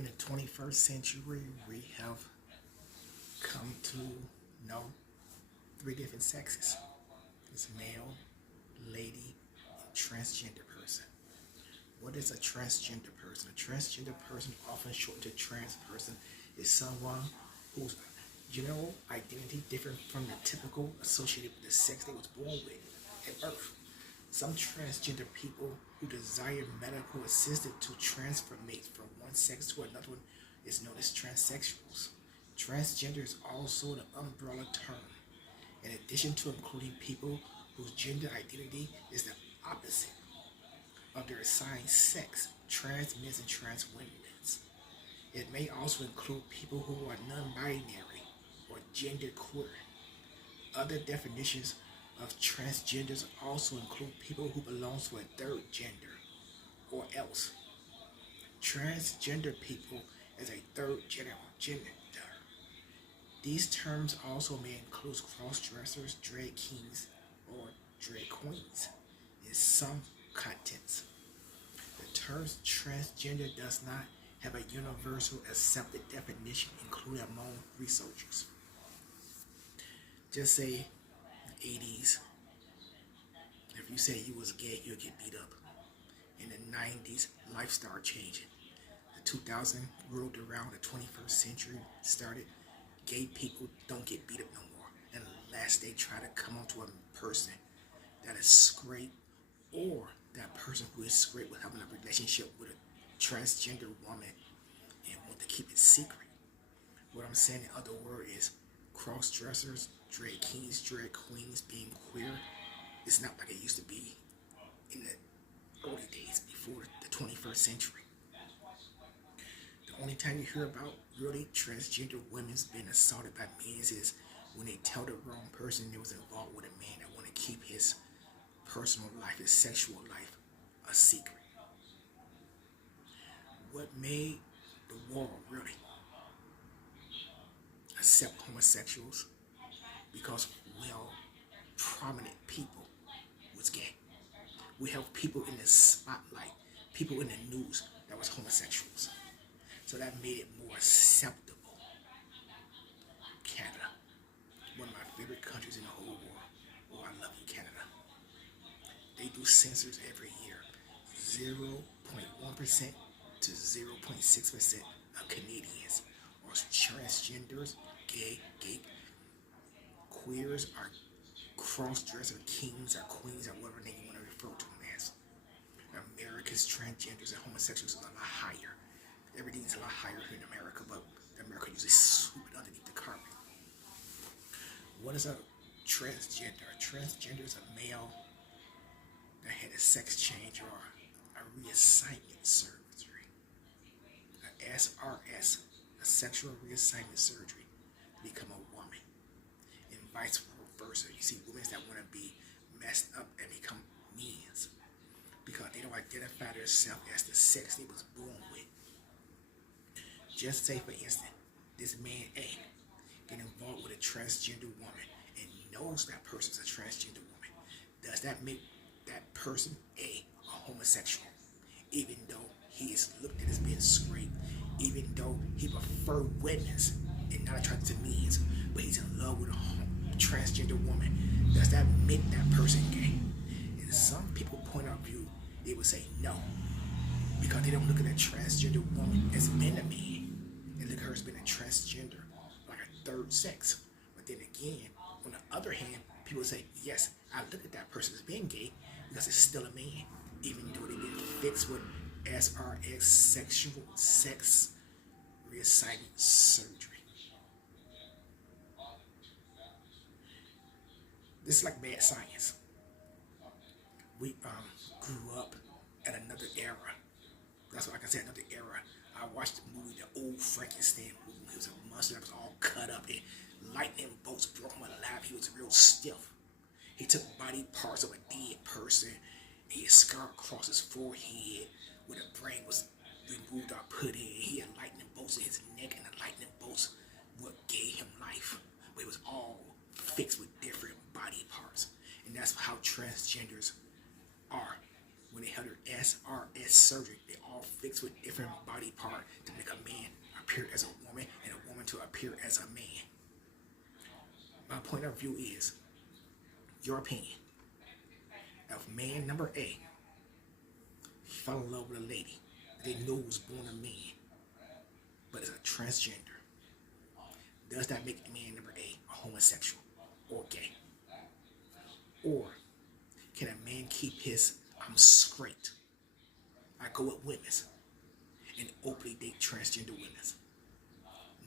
In the 21st century, we have come to know three different sexes. It's male, lady, and transgender person. What is a transgender person? A transgender person, often shortened to trans person, is someone whose general identity different from the typical associated with the sex they was born with at birth. Some transgender people who desire medical assistance to transfer mates from one sex to another one is known as transsexuals. Transgender is also an umbrella term, in addition to including people whose gender identity is the opposite of their assigned sex, trans men and trans women. It may also include people who are non-binary or genderqueer. Other definitions of transgenders also include people who belong to a third gender or else. Transgender people as a third gender. These terms also may include cross-dressers, drag kings, or drag queens in some contexts. The term transgender does not have a universal accepted definition included among researchers. Just say in the 80s, if you say you was gay, you'll get beat up. In the 90s, life started changing. The 2000s rolled around, the 21st century started. Gay people don't get beat up no more unless they try to come onto a person that is straight, or that person who is straight with having a relationship with a transgender woman and want to keep it secret. What I'm saying in other words is cross-dressers, drag kings, drag queens being queer is not like it used to be in the early days before the 21st century. The only time you hear about really transgender women's being assaulted by men is when they tell the wrong person they was involved with a man that want to keep his personal life, his sexual life, a secret. What made the world really accept homosexuals? Because prominent people was gay. We have people in the spotlight, people in the news that was homosexuals. So that made it more acceptable. Canada, one of my favorite countries in the whole world. Oh, I love you, Canada. They do census every year. 0.1% to 0.6% of Canadians are transgenders, gay, queers, are cross-dresser, kings, or queens, or whatever name you want to refer to them as. America's transgenders and homosexuals is a lot higher. Everything's a lot higher here in America, but America usually sweep it underneath the carpet. What is a transgender? A transgender is a male that had a sex change or a reassignment surgery. A SRS, a sexual reassignment surgery, to become a woman. And vice versa. You see women that want to be messed up and become men's because they don't identify themselves as the sex they was born with. Just say, for instance, this man A get involved with a transgender woman and knows that person's a transgender woman. Does that make that person a homosexual? Even though he is looked at as being straight, even though he prefer women's and not attracted to men's, but he's in love with a transgender woman, does that make that person gay? In some people's point of view, they would say no, because they don't look at a transgender woman as being a man. They look at her as being a transgender, like a third sex. But then again, on the other hand, people say, yes, I look at that person as being gay because it's still a man, even though they've been fixed with SRX, sexual sex reassignment surgery. This is like mad science. We grew up at another era. That's why, like I said, another era. I watched the movie, the old Frankenstein movie. He was a monster that was all cut up and lightning bolts broke him alive. He was real stiff. He took body parts of a dead person. He had a scar across his forehead where the brain was removed or put in. He had lightning bolts in his neck, and the lightning bolts what gave him life. But it was all fixed with different body parts. And that's how transgenders are. When they had their SRS surgery, they all fixed with different body part to make a man appear as a woman and a woman to appear as a man. My point of view is, your opinion, if man number A fell in love with a lady they knew was born a man, but is a transgender, does that make man number A a homosexual or gay? Or can a man keep his I'm straight, I go with women's, and openly date transgender women's?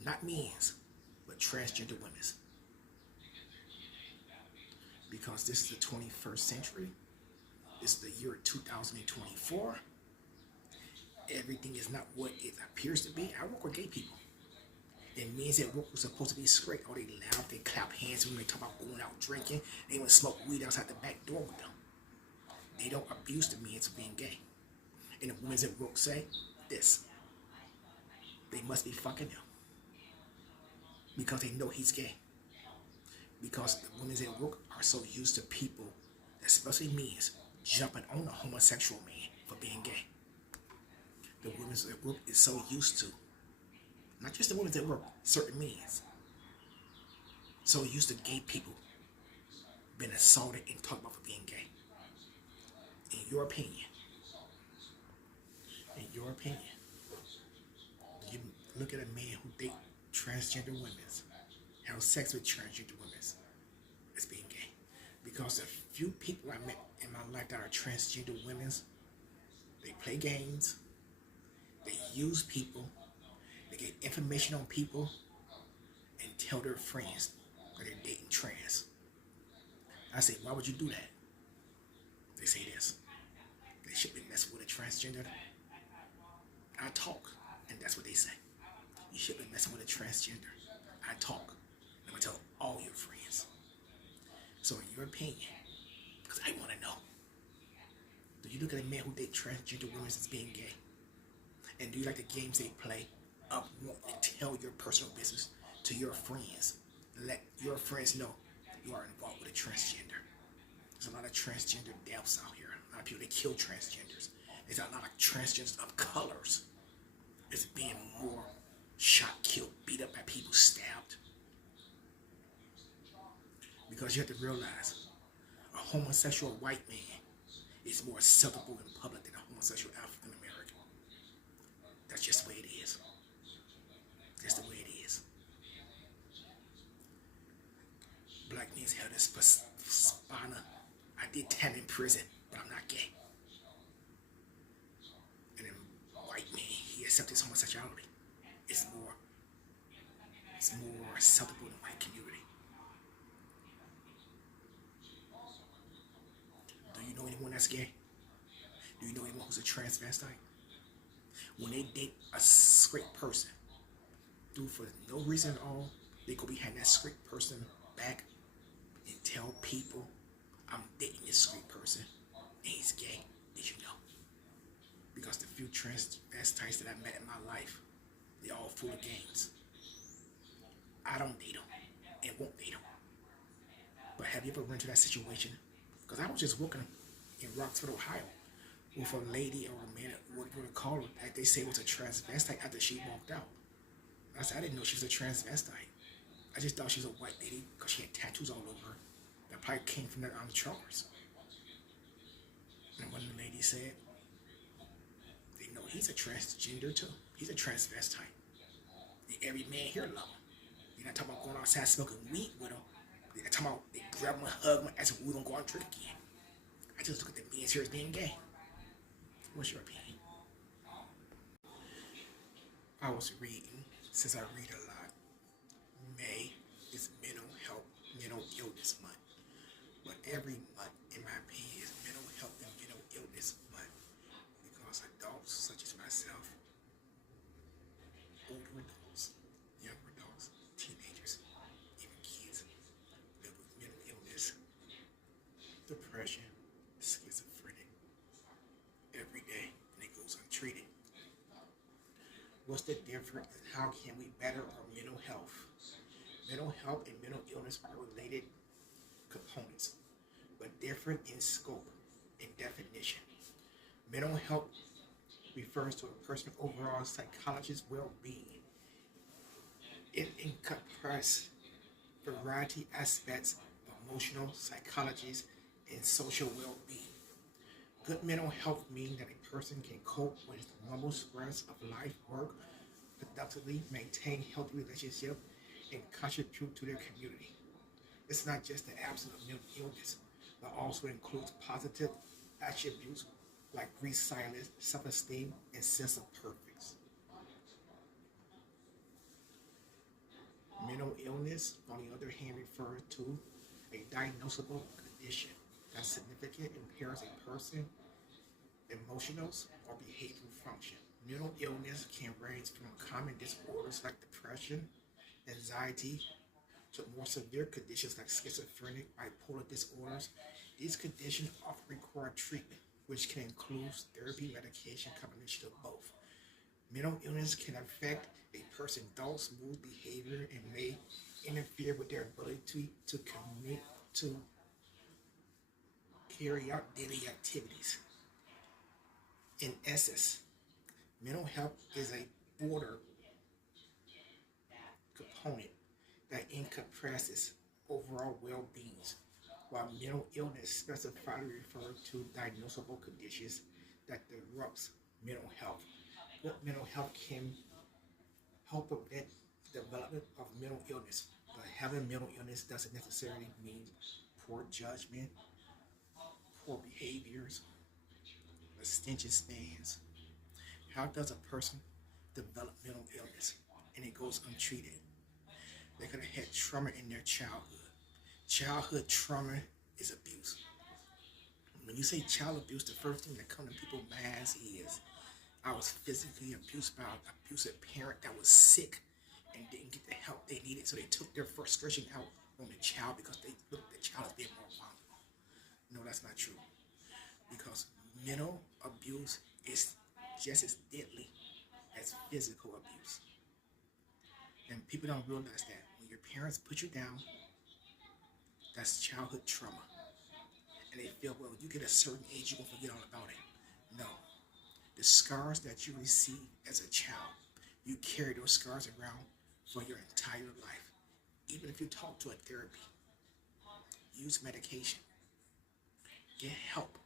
Not men's, but transgender women's. Because this is the 21st century. This is the year 2024. Everything is not what it appears to be. I work with gay people. And men at work were supposed to be straight. Oh, they laugh, they clap hands when they talk about going out drinking. They want to smoke weed outside the back door with them. They don't abuse the men for being gay. And the women at work say this. They must be fucking him. Because they know he's gay. Because the women at work are so used to people, especially men, jumping on a homosexual man for being gay. The women at work is so used to, not just the women at work, certain men, so used to gay people being assaulted and talked about for being gay. In your opinion, you look at a man who date transgender women, have sex with transgender women, as being gay. Because the few people I met in my life that are transgender women, they play games, they use people, they get information on people, and tell their friends that they're dating trans. I say, why would you do that? They say this. They should be messing with a transgender. I talk, and that's what they say. You should be messing with a transgender. I talk. I'm going to tell all your friends. So in your opinion, because I want to know, do you look at a man who dates transgender women as being gay? And do you like the games they play up wanting to tell your personal business to your friends? Let your friends know you are involved with a transgender. There's a lot of transgender deaths out here. A lot of people that kill transgenders. There's a lot of transgenders of colors. It's being more shot, killed, beat up by people, stabbed. Because you have to realize, a homosexual white man is more acceptable in public than a homosexual African American. That's just the way it is. That's the way it is. Black men's held this spina. I did time in prison, but I'm not gay. And then white man, he accepts his homosexuality. It's more acceptable in the white community. Do you know anyone that's gay? Do you know anyone who's a transvestite? When they date a straight person, for no reason at all, they go behind that straight person back and tell people, I'm dating this straight person and he's gay. Did you know? Because the few transvestites that I met in my life, they all full of games. I don't date them and won't date them. But have you ever run into that situation? Because I was just working in Roxford, Ohio, with a lady or a man, what you want to call her, that they say was a transvestite after she walked out. I said, I didn't know she was a transvestite. I just thought she was a white lady because she had tattoos all over her. That probably came from the charts. And one of the ladies said, they know he's a transgender too. He's a transvestite. And every man here love him. They're not talking about going outside smoking weed with him. They're not talking about they grab him and hug him and ask him, we're going to go out and drink again. I just look at the men here as being gay. What's your opinion? I was reading, since I read a lot, May is mental illness month. But every month, in my opinion, is mental health and mental illness month. Because adults, such as myself, older adults, younger adults, teenagers, even kids, live with mental illness, depression, schizophrenic, every day, and it goes untreated. What's the difference and how can we better our mental health? Mental health and mental illness are related components, but different in scope and definition. Mental health refers to a person's overall psychologist's well-being It encompasses variety aspects of emotional psychologies and social well-being. Good mental health means that a person can cope with normal stress of life, work, productively, maintain healthy relationships, and contribute to their community. It's not just the absence of mental illness, but also includes positive attributes like resilience, self-esteem, and sense of purpose. Mental illness, on the other hand, refers to a diagnosable condition that significantly impairs a person's emotional or behavioral function. Mental illness can range from common disorders like depression, anxiety, to more severe conditions like schizophrenic, bipolar disorders. These conditions often require treatment, which can include therapy, medication, combination of both. Mental illness can affect a person's thoughts, mood, behavior, and may interfere with their ability to commit to carry out daily activities. In essence, mental health is a broader component that encompasses overall well-being, while mental illness specifically refers to diagnosable conditions that disrupts mental health. Good mental health can help prevent the development of mental illness, but having mental illness doesn't necessarily mean poor judgment, poor behaviors, attention spans. How does a person develop mental illness and it goes untreated? They could have had trauma in their childhood. Childhood trauma is abuse. When you say child abuse, the first thing that comes to people's minds is I was physically abused by an abusive parent that was sick and didn't get the help they needed, so they took their frustration out on the child because they looked at the child as being more vulnerable. No, that's not true. Because mental abuse is just as deadly as physical abuse. And people don't realize that when your parents put you down, that's childhood trauma. And they feel, well, when you get a certain age, you're going to forget all about it. No. The scars that you receive as a child, you carry those scars around for your entire life. Even if you talk to a therapy, use medication, get help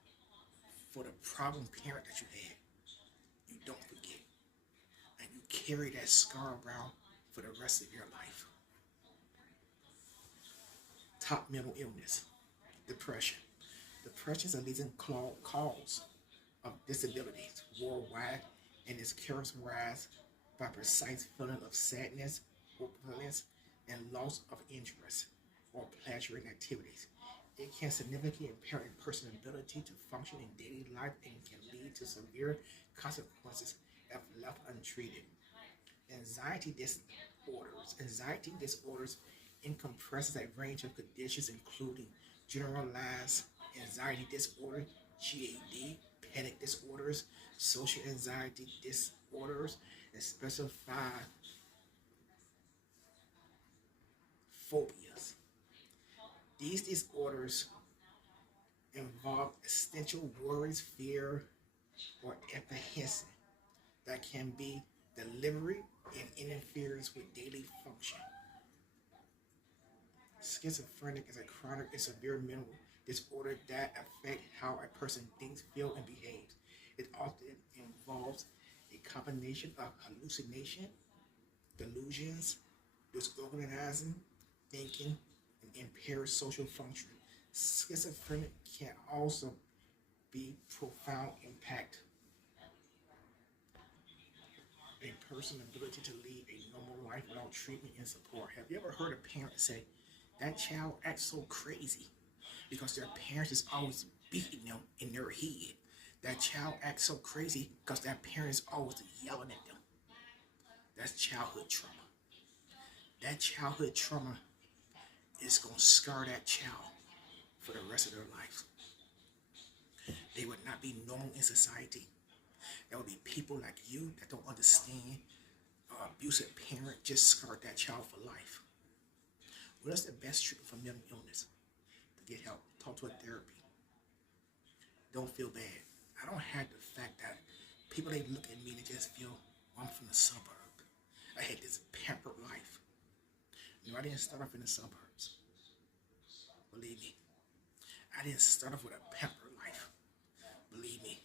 for the problem parent that you had, you don't forget. And you carry that scar around for the rest of your life. Top mental illness, depression. Depression is a leading cause of disabilities worldwide and is characterized by precise feeling of sadness, hopelessness, and loss of interest or pleasure in activities. It can significantly impair a person's ability to function in daily life and can lead to severe consequences if left untreated. Anxiety disorders. Anxiety disorders encompasses a range of conditions including generalized anxiety disorder, GAD, panic disorders, social anxiety disorders, and specified phobias. These disorders involve essential worries, fear, or apprehension that can be deliberate and interferes with daily function. Schizophrenic is a chronic and severe mental disorder that affects how a person thinks, feels, and behaves. It often involves a combination of hallucination, delusions, disorganizing thinking, and impaired social function. Schizophrenic can also be profound impact a person's ability to lead a normal life without treatment and support. Have you ever heard a parent say, that child acts so crazy because their parents is always beating them in their head? That child acts so crazy because their parents always yelling at them. That's childhood trauma. That childhood trauma is going to scar that child for the rest of their life. They would not be normal in society. There would be people like you that don't understand abusive parent just scarred that child for life. What is the best treatment for mental illness? To get help. Talk to a therapy. Don't feel bad. I don't have the fact that people, they look at me and they just feel, I'm from the suburb. I had this pampered life. You know, I didn't start off in the suburbs. Believe me. I didn't start off with a pampered life. Believe me.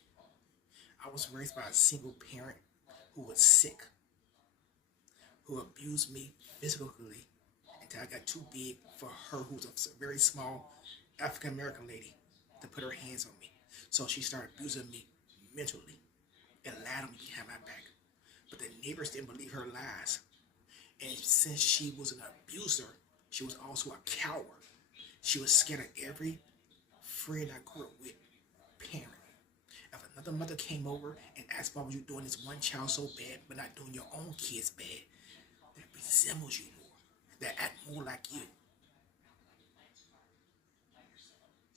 I was raised by a single parent who was sick, who abused me physically until I got too big for her, who was a very small African American lady, to put her hands on me. So she started abusing me mentally and lied on me behind my back. But the neighbors didn't believe her lies. And since she was an abuser, she was also a coward. She was scared of every friend I grew up with, parent. If another mother came over and asked why were you doing this one child so bad, but not doing your own kids bad, that resembles you more, that act more like you,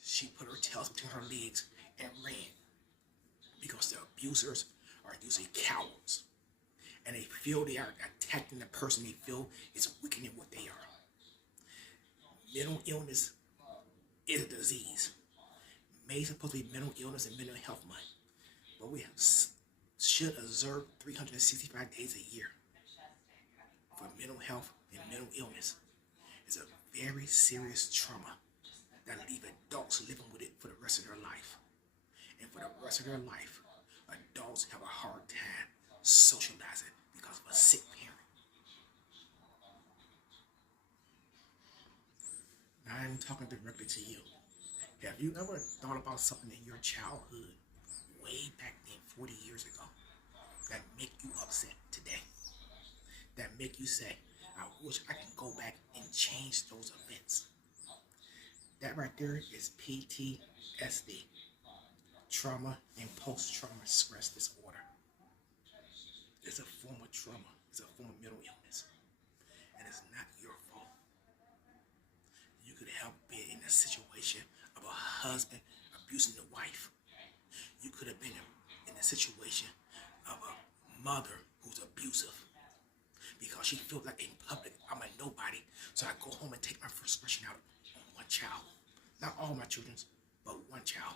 she put her tails between her legs and ran, because the abusers are usually cowards, and they feel they are attacking the person they feel is weakening what they are. Mental illness is a disease. May supposed to be mental illness and mental health month, but we should observe 365 days a year for mental health and mental illness. It's a very serious trauma that leave adults living with it for the rest of their life. And for the rest of their life, adults have a hard time socializing because of a sick parent. Now I'm talking directly to you. Have you ever thought about something in your childhood, way back then, 40 years ago, that make you upset today? That make you say, I wish I could go back and change those events. That right there is PTSD, trauma and post-trauma stress disorder. It's a form of trauma. It's a form of mental illness. And it's not your fault. You could have been in a situation of a husband abusing the wife. You could have been in a situation of a mother who's abusive, because she feels like in public, I'm a nobody, so I go home and take my frustration out on one child. Not all my children, but one child.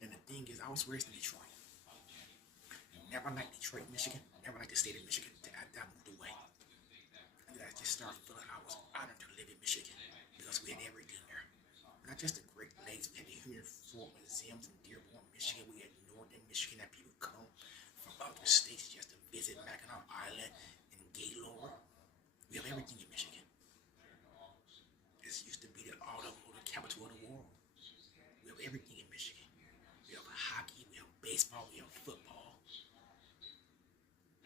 And the thing is, I was raised in Detroit. Never liked Detroit, Michigan. Never liked the state of Michigan until I moved away. And then I just started feeling I was honored to live in Michigan, because we had everything there. Not just the Great Lakes, we had the Human Fort Museums in Dearborn, Michigan. We had Northern Michigan that people come from other states just to visit Mackinac Island and Gaylord. We have everything in Michigan. This used to be the automotive capital of the world. We have everything in Michigan. We have hockey, we have baseball, we have football.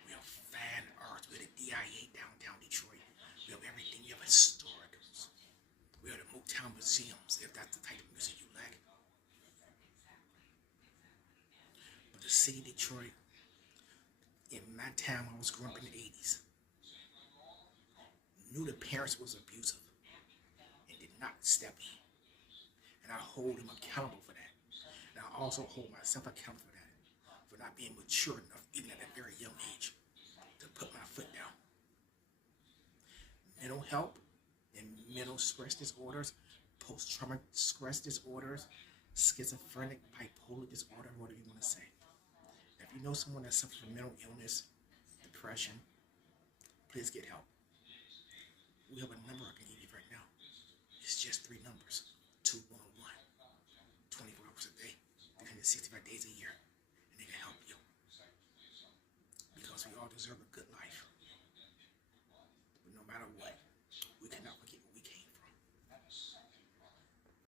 We have fine arts. We have the DIA downtown Detroit. We have everything. We have historicals. We have the Motown museums, if that's the type of music you like. But the city of Detroit, in my time when I was growing up in the 80s, knew the parents was abusive and did not step in. And I hold them accountable for that. And I also hold myself accountable for that, for not being mature enough, even at a very young age, to put my foot down. Mental health and mental stress disorders, post-traumatic stress disorders, schizophrenic, bipolar disorder, whatever you want to say. If you know someone that suffers from mental illness, depression, please get help. We have a number I can give you right now. It's just 3 numbers. 211. 24 hours a day, 365 days a year. And they can help you. Because we all deserve a good life.